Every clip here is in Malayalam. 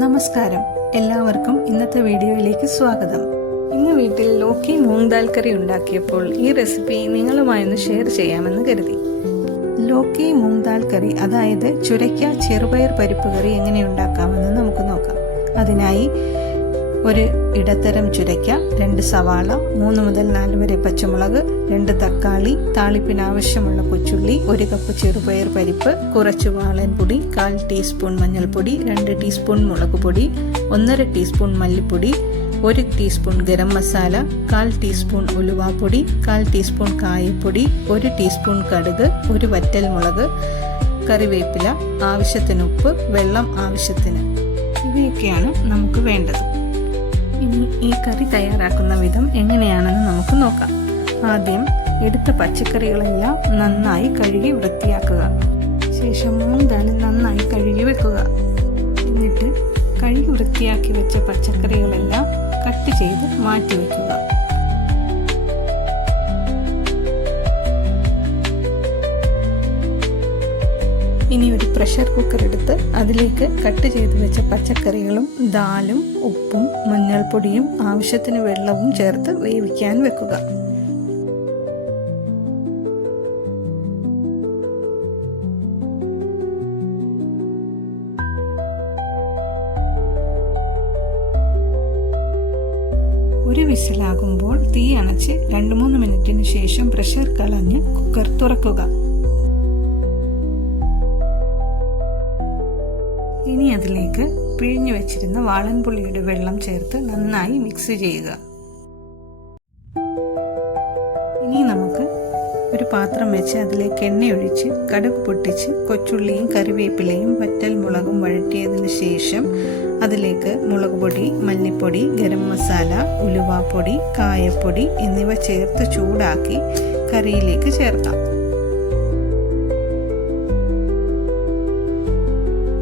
നമസ്കാരം, എല്ലാവർക്കും ഇന്നത്തെ വീഡിയോയിലേക്ക് സ്വാഗതം. ഇന്ന് വീട്ടിൽ ലോക്കി മൂങ് ദാൽ കറി ഉണ്ടാക്കിയപ്പോൾ ഈ റെസിപ്പി നിങ്ങളുമായൊന്ന് ഷെയർ ചെയ്യാമെന്ന് കരുതി. ലോക്കി മൂങ് ദാൽ കറി, അതായത് ചുരയ്ക്ക ചെറുപയർ പരിപ്പ് കറി എങ്ങനെ ഉണ്ടാക്കാമെന്ന് നമുക്ക് നോക്കാം. അതിനായി ഒരു ഇടത്തരം ചുരയ്ക്ക, 2 സവാള, 3 മുതൽ 4 വരെ പച്ചമുളക്, 2 തക്കാളി, താളിപ്പിന് ആവശ്യമുള്ള കൊച്ചുള്ളി, 1 കപ്പ് ചെറുപയർ പരിപ്പ്, കുറച്ച് വാളൻ പൊടി, 1/4 ടീസ്പൂൺ മഞ്ഞൾപ്പൊടി, 2 ടീസ്പൂൺ മുളക് പൊടി, 1/2 ടീസ്പൂൺ മല്ലിപ്പൊടി, 1 ടീസ്പൂൺ ഗരം മസാല, 1/4 ടീസ്പൂൺ ഉലുവാപ്പൊടി, 1/4 ടീസ്പൂൺ കായപ്പൊടി, 1 ടീസ്പൂൺ കടുക്, 1 വറ്റൽ മുളക്, കറിവേപ്പില, ആവശ്യത്തിന് ഉപ്പ്, വെള്ളം ആവശ്യത്തിന്. ഇവയൊക്കെയാണ് നമുക്ക് വേണ്ടത്. ഇനി ഈ കറി തയ്യാറാക്കുന്ന വിധം എങ്ങനെയാണെന്ന് നമുക്ക് നോക്കാം. ആദ്യം എടുത്ത പച്ചക്കറികളെല്ലാം നന്നായി കഴുകി വൃത്തിയാക്കുക. ശേഷം മൂങ് ദാൽ നന്നായി കഴുകി വെക്കുക. എന്നിട്ട് കഴുകി വൃത്തിയാക്കി വെച്ച പച്ചക്കറികളെല്ലാം കട്ട് ചെയ്ത് മാറ്റി വെക്കുക. ഇനി ഒരു പ്രഷർ കുക്കർ എടുത്ത് അതിലേക്ക് കട്ട് ചെയ്ത് വെച്ച പച്ചക്കറികളും ദാലും ഉപ്പും മഞ്ഞൾപ്പൊടിയും ആവശ്യത്തിന് വെള്ളവും ചേർത്ത് വേവിക്കാൻ വെക്കുക. ഒരു വിസിലാകുമ്പോൾ തീ അണച്ച് 2-3 മിനിറ്റിന് ശേഷം പ്രഷർ കളഞ്ഞ് കുക്കർ തുറക്കുക. ഇനി അതിലേക്ക് പിഴിഞ്ഞു വെച്ചിരുന്ന വാളൻപുളിയുടെ വെള്ളം ചേർത്ത് നന്നായി മിക്സ് ചെയ്യുക. ഇനി നമുക്ക് ഒരു പാത്രം വെച്ച് അതിലേക്ക് എണ്ണയൊഴിച്ച് കടുക് പൊട്ടിച്ച് കൊച്ചുള്ളിയും കറിവേപ്പിലയും വറ്റൽ മുളകും വഴറ്റിയതിന് ശേഷം അതിലേക്ക് മുളക് പൊടി, മല്ലിപ്പൊടി, ഗരം മസാല, ഉലുവാപ്പൊടി, കായപ്പൊടി എന്നിവ ചേർത്ത് ചൂടാക്കി കറിയിലേക്ക് ചേർക്കാം.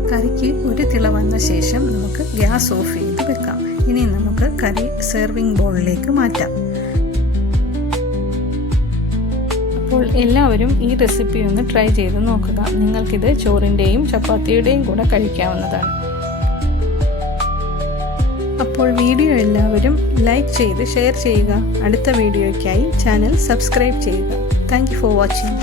കറിക്ക് ഒരു തിള വന്ന ശേഷം നമുക്ക് ഗ്യാസ് ഓഫ് ചെയ്ത് വെക്കാം. ഇനി നമുക്ക് കറി സെർവിങ് ബൗളിലേക്ക് മാറ്റാം. അപ്പോൾ എല്ലാവരും ഈ റെസിപ്പി ഒന്ന് ട്രൈ ചെയ്ത് നോക്കുക. നിങ്ങൾക്കിത് ചോറിൻ്റെയും ചപ്പാത്തിയുടെയും കൂടെ കഴിക്കാവുന്നതാണ്. അപ്പോൾ വീഡിയോ എല്ലാവരും ലൈക്ക് ചെയ്ത് ഷെയർ ചെയ്യുക. അടുത്ത വീഡിയോയ്ക്കായി ചാനൽ സബ്സ്ക്രൈബ് ചെയ്യുക. Thank you for watching.